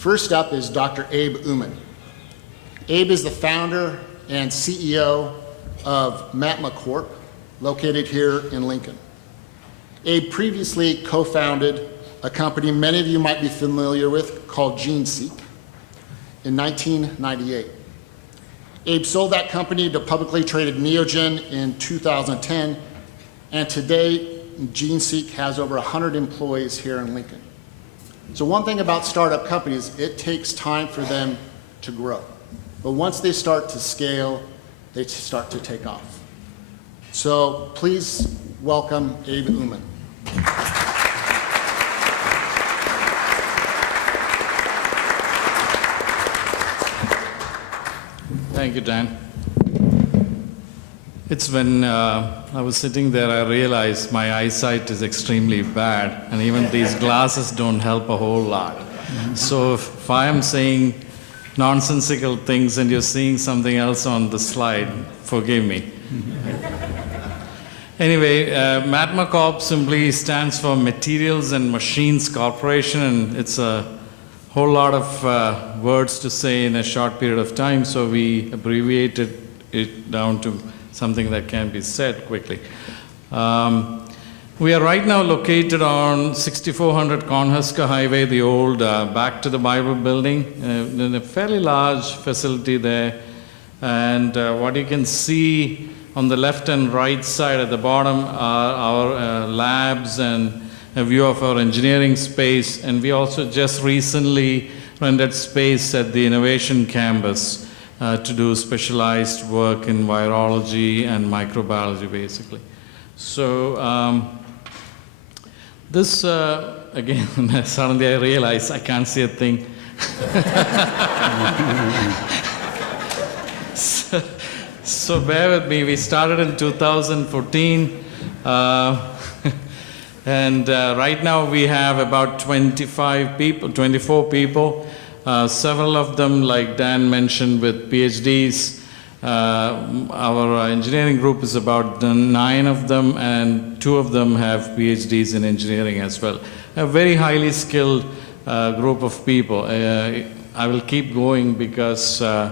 First up is Dr. Abe Uman. Abe is the founder and CEO of MatMaCorp, located here in Lincoln. Abe previously co-founded a company many of you might be familiar with called GeneSeq in 1998. Abe sold that company to publicly traded Neogen in 2010, and today GeneSeq has over 100 employees here in Lincoln. So one thing about startup companies, it takes time for them to grow. But once they start to scale, they start to take off. So please welcome Abe Uman. Thank you, Dan. It's when I was sitting there, I realized my eyesight is extremely bad, and even these glasses don't help a whole lot. So if I am saying nonsensical things and you're seeing something else on the slide, forgive me. Anyway, MatMaCorp simply stands for Materials and Machines Corporation, and it's a whole lot of words to say in a short period of time, so we abbreviated it down to something that can be said quickly. We are right now located on 6400 Cornhusker Highway, the old Back to the Bible building, in a fairly large facility there. And what you can see on the left and right side at the bottom are our labs and a view of our engineering space. And we also just recently rented space at the Innovation Campus to do specialized work in virology and microbiology, basically. So this, again, suddenly I realize I can't see a thing. So bear with me. We started in 2014, and right now we have about 24 people. Several of them, like Dan mentioned, with PhDs. Our engineering group is about 9 of them, and 2 of them have PhDs in engineering as well. A very highly skilled group of people. I will keep going because I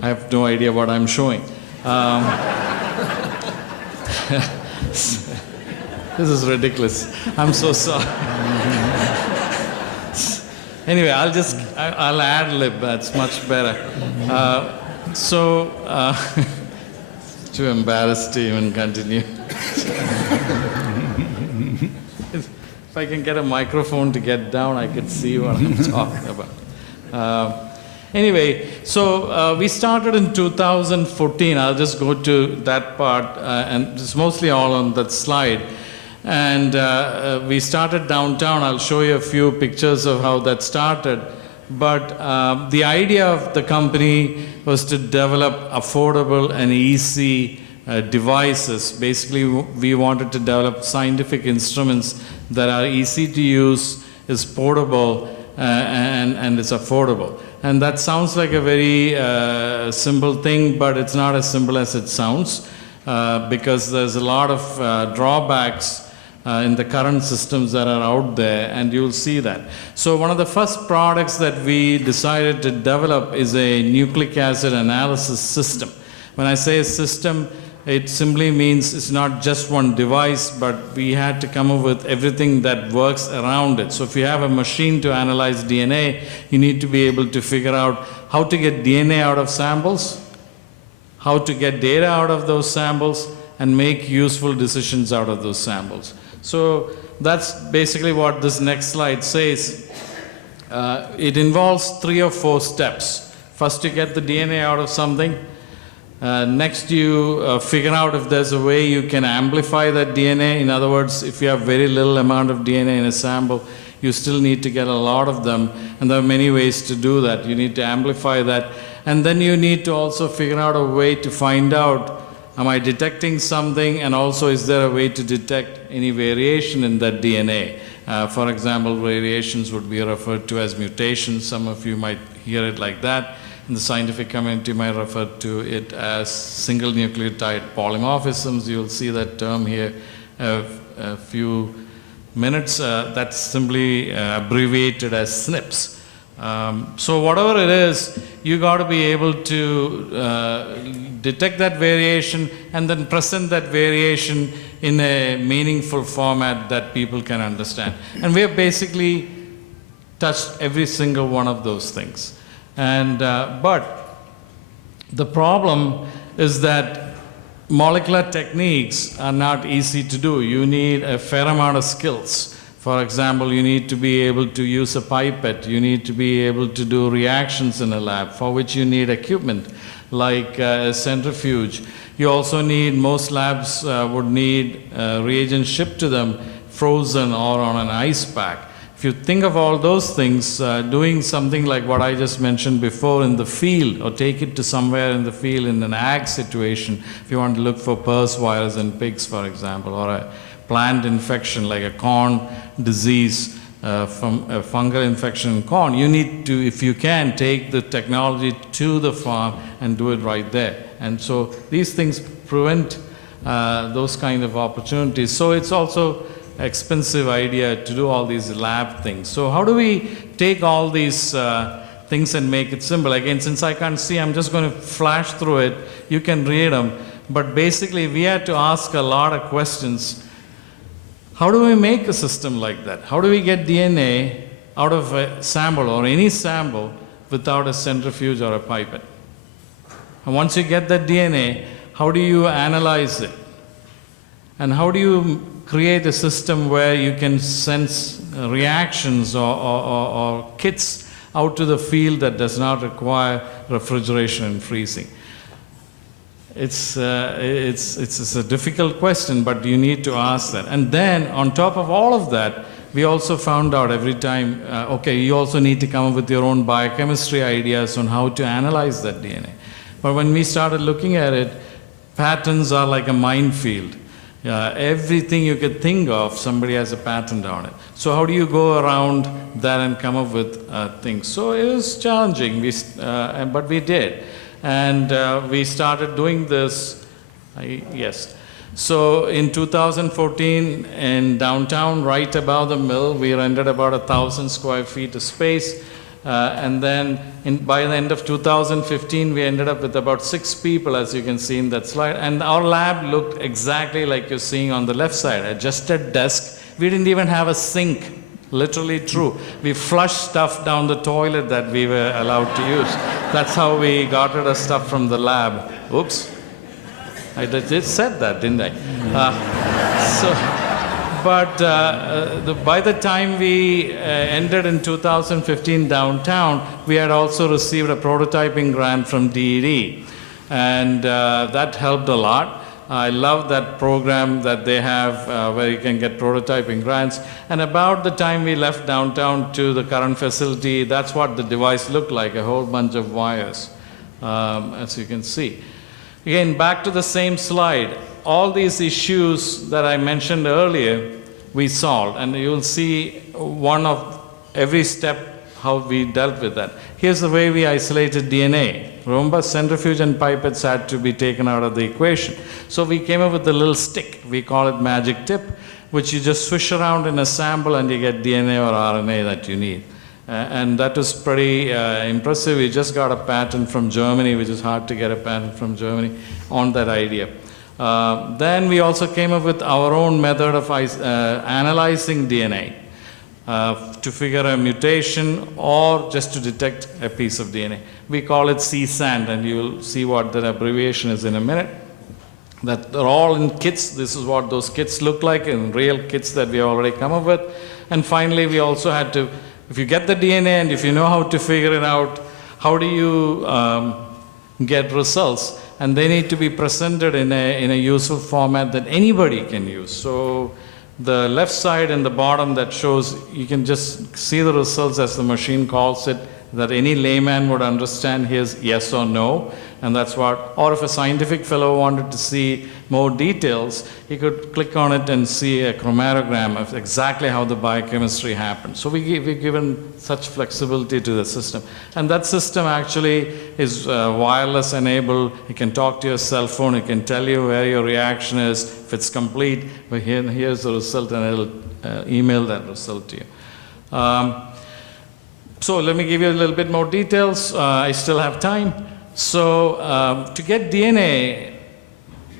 have no idea what I'm showing. This is ridiculous. I'm so sorry. Anyway, I'll ad-lib. That's much better. Too embarrassed to even continue. If I can get a microphone to get down, I could see what I'm talking about. Anyway, so we started in 2014. I'll just go to that part, and it's mostly all on that slide. And we started downtown. I'll show you a few pictures of how that started. But the idea of the company was to develop affordable and easy devices. Basically, we wanted to develop scientific instruments that are easy to use, is portable, and it's affordable. And that sounds like a very simple thing, but it's not as simple as it sounds, because there's a lot of drawbacks in the current systems that are out there, and you'll see that. So one of the first products that we decided to develop is a nucleic acid analysis system. When I say a system, it simply means it's not just one device, but we had to come up with everything that works around it. So if you have a machine to analyze DNA, you need to be able to figure out how to get DNA out of samples, how to get data out of those samples, and make useful decisions out of those samples. So that's basically what this next slide says. It involves 3 or 4 steps. First, you get the DNA out of something. Next, you figure out if there's a way you can amplify that DNA. In other words, if you have very little amount of DNA in a sample, you still need to get a lot of them. And there are many ways to do that. You need to amplify that. And then you need to also figure out a way to find out, am I detecting something, and also is there a way to detect any variation in that DNA? For example, variations would be referred to as mutations. Some of you might hear it like that. In the scientific community, might refer to it as single nucleotide polymorphisms. You'll see that term here a few minutes. That's simply abbreviated as SNPs. So whatever it is, you got to be able to detect that variation and then present that variation in a meaningful format that people can understand. And we have basically touched every single one of those things. And but the problem is that molecular techniques are not easy to do. You need a fair amount of skills. For example, you need to be able to use a pipette. You need to be able to do reactions in a lab, for which you need equipment like a centrifuge. You also need, most labs would need reagents shipped to them frozen or on an ice pack. If you think of all those things, doing something like what I just mentioned before in the field, or take it to somewhere in the field in an ag situation, if you want to look for PRRS virus in pigs, for example, or a plant infection like a corn disease from a fungal infection in corn, you need to, if you can, take the technology to the farm and do it right there. And so these things prevent those kind of opportunities. So it's also expensive idea to do all these lab things. So how do we take all these things and make it simple? Again, since I can't see, I'm just going to flash through it. You can read them. But basically, we had to ask a lot of questions. How do we make a system like that? How do we get DNA out of a sample or any sample without a centrifuge or a pipette? And once you get that DNA, how do you analyze it? And how do you create a system where you can sense reactions or kits out to the field that does not require refrigeration and freezing? It's a difficult question, but you need to ask that. And then, on top of all of that, we also found out every time, okay, you also need to come up with your own biochemistry ideas on how to analyze that DNA. But when we started looking at it, patents are like a minefield. Everything you could think of, somebody has a patent on it. So how do you go around that and come up with things? So it was challenging, but we did. And we started doing this, yes. So in 2014, in downtown, right above the mill, we rented about 1,000 square feet of space. And then by the end of 2015, we ended up with about 6 people, as you can see in that slide. And our lab looked exactly like you're seeing on the left side, just a desk. We didn't even have a sink, literally true. We flushed stuff down the toilet that we were allowed to use. That's how we got rid of stuff from the lab. Oops. I just said that, didn't I? By the time we ended in 2015 downtown, we had also received a prototyping grant from DED, and that helped a lot. I love that program that they have where you can get prototyping grants. And about the time we left downtown to the current facility, that's what the device looked like, a whole bunch of wires, as you can see. Again, back to the same slide. All these issues that I mentioned earlier, we solved. And you'll see one of every step how we dealt with that. Here's the way we isolated DNA. Remember, centrifuge and pipettes had to be taken out of the equation. So we came up with a little stick. We call it magic tip, which you just swish around in a sample and you get DNA or RNA that you need. And that was pretty impressive. We just got a patent from Germany, which is hard to get a patent from Germany, on that idea. Then we also came up with our own method of analyzing DNA to figure a mutation or just to detect a piece of DNA. We call it CSAND, and you'll see what the abbreviation is in a minute. That they're all in kits. This is what those kits look like, in real kits that we have already come up with. And finally, we also had to, if you get the DNA and if you know how to figure it out, how do you get results? And they need to be presented in a useful format that anybody can use. So the left side and the bottom that shows, you can just see the results as the machine calls it, that any layman would understand here's yes or no, and that's what, or if a scientific fellow wanted to see more details, he could click on it and see a chromatogram of exactly how the biochemistry happened. So we've given such flexibility to the system. And that system actually is wireless enabled. You can talk to your cell phone, it can tell you where your reaction is, if it's complete, but here's the result, and it'll email that result to you. So let me give you a little bit more details. I still have time. So to get DNA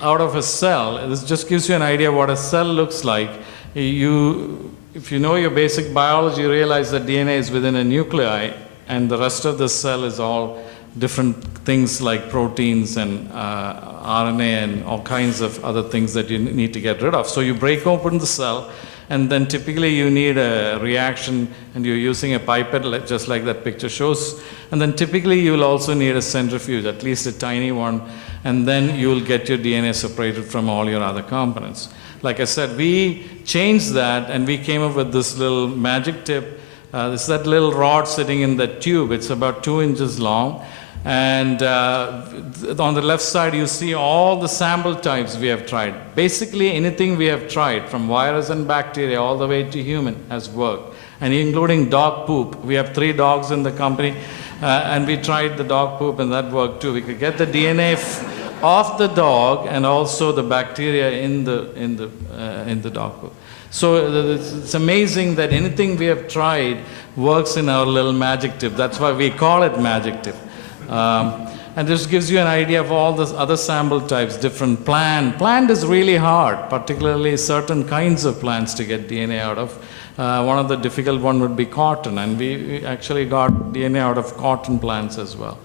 out of a cell, this just gives you an idea what a cell looks like. If you know your basic biology, you realize that DNA is within a nuclei, and the rest of the cell is all different things like proteins and RNA and all kinds of other things that you need to get rid of. So you break open the cell, and then typically you need a reaction, and you're using a pipette, just like that picture shows. And then typically you'll also need a centrifuge, at least a tiny one, and then you'll get your DNA separated from all your other components. Like I said, we changed that, and we came up with this little magic tip. This is that little rod sitting in that tube. It's about 2 inches long. And on the left side, you see all the sample types we have tried. Basically, anything we have tried, from virus and bacteria all the way to human, has worked. And including dog poop. We have 3 dogs in the company, and we tried the dog poop, and that worked too. We could get the DNA off the dog and also the bacteria in the dog poop. So it's amazing that anything we have tried works in our little magic tip. That's why we call it magic tip. And this gives you an idea of all the other sample types, different plant. Plant is really hard, particularly certain kinds of plants to get DNA out of. One of the difficult one would be cotton, and we actually got DNA out of cotton plants as well.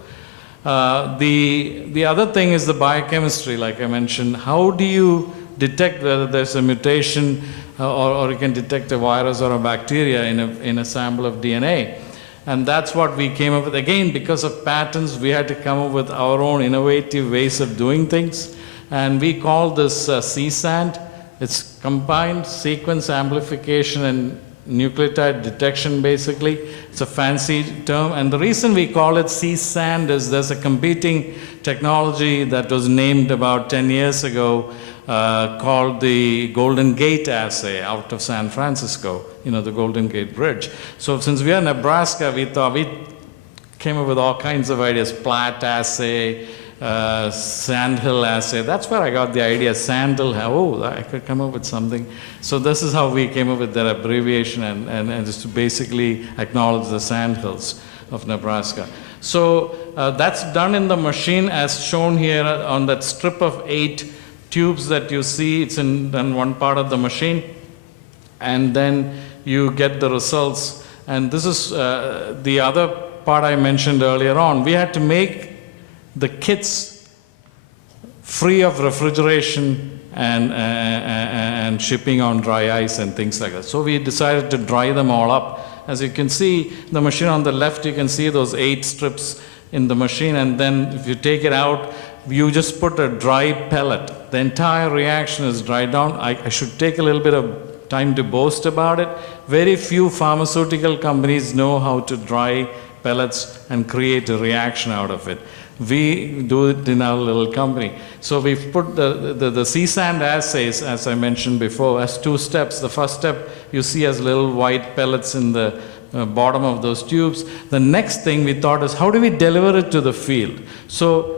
The other thing is the biochemistry, like I mentioned. How do you detect whether there's a mutation or you can detect a virus or a bacteria in a sample of DNA? And that's what we came up with. Again, because of patents, we had to come up with our own innovative ways of doing things. And we call this CSAND. It's combined sequence amplification and nucleotide detection, basically. It's a fancy term. And the reason we call it CSAND is there's a competing technology that was named about 10 years ago called the Golden Gate Assay out of San Francisco, the Golden Gate Bridge. So since we are in Nebraska, we thought we came up with all kinds of ideas, Platt Assay, Sandhill Assay. That's where I got the idea, Sandhill. Oh, I could come up with something. So this is how we came up with that abbreviation and just to basically acknowledge the Sandhills of Nebraska. So that's done in the machine as shown here on that strip of 8 tubes that you see. It's in one part of the machine, and then you get the results. And this is the other part I mentioned earlier on. We had to make the kits free of refrigeration and shipping on dry ice and things like that. So we decided to dry them all up. As you can see, the machine on the left, you can see those 8 strips in the machine, and then if you take it out, you just put a dry pellet. The entire reaction is dried down. I should take a little bit of time to boast about it. Very few pharmaceutical companies know how to dry pellets and create a reaction out of it. We do it in our little company. So we've put the CSAND assays, as I mentioned before, as 2 steps. The first step you see as little white pellets in the bottom of those tubes. The next thing we thought is, how do we deliver it to the field? So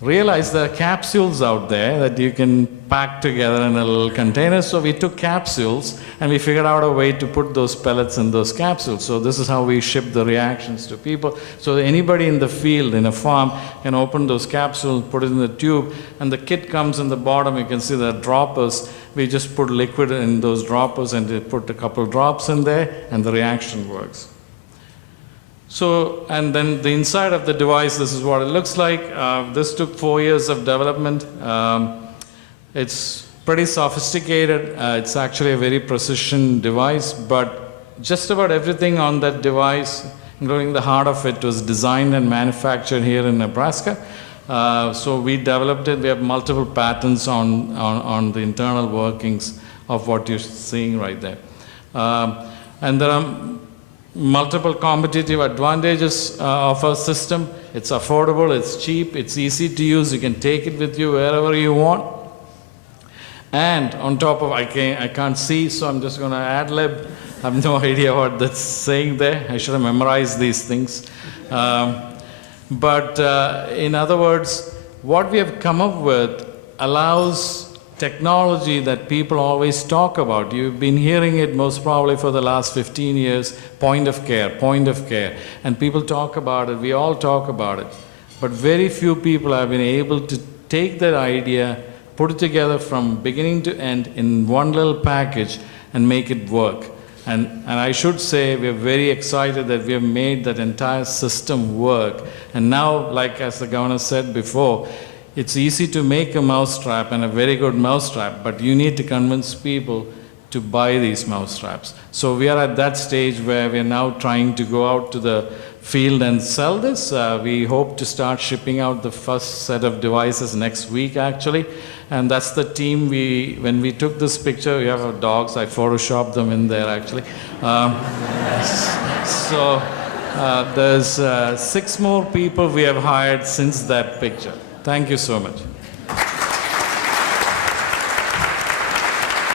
realize there are capsules out there that you can pack together in a little container. So we took capsules and we figured out a way to put those pellets in those capsules. So this is how we ship the reactions to people. So anybody in the field, in a farm, can open those capsules, put it in the tube, and the kit comes in the bottom. You can see the droppers. We just put liquid in those droppers and they put a couple drops in there, and the reaction works. So, and then the inside of the device, this is what it looks like. This took 4 years of development. It's pretty sophisticated. It's actually a very precision device, but just about everything on that device, including the heart of it, was designed and manufactured here in Nebraska. So we developed it. We have multiple patents on the internal workings of what you're seeing right there. And there are multiple competitive advantages of our system. It's affordable, it's cheap, it's easy to use. You can take it with you wherever you want. And on top of, I can't see, so I'm just going to ad-lib. I have no idea what that's saying there. I should have memorized these things. But in other words, what we have come up with allows technology that people always talk about. You've been hearing it most probably for the last 15 years, point of care, point of care. And people talk about it, we all talk about it. But very few people have been able to take that idea, put it together from beginning to end in one little package and make it work. And I should say we're very excited that we have made that entire system work. And now, like as the governor said before, it's easy to make a mousetrap and a very good mousetrap, but you need to convince people to buy these mousetraps. So we are at that stage where we are now trying to go out to the field and sell this. We hope to start shipping out the first set of devices next week, actually. And that's the team when we took this picture, we have our dogs, I photoshopped them in there, actually. There's 6 more people we have hired since that picture. Thank you so much.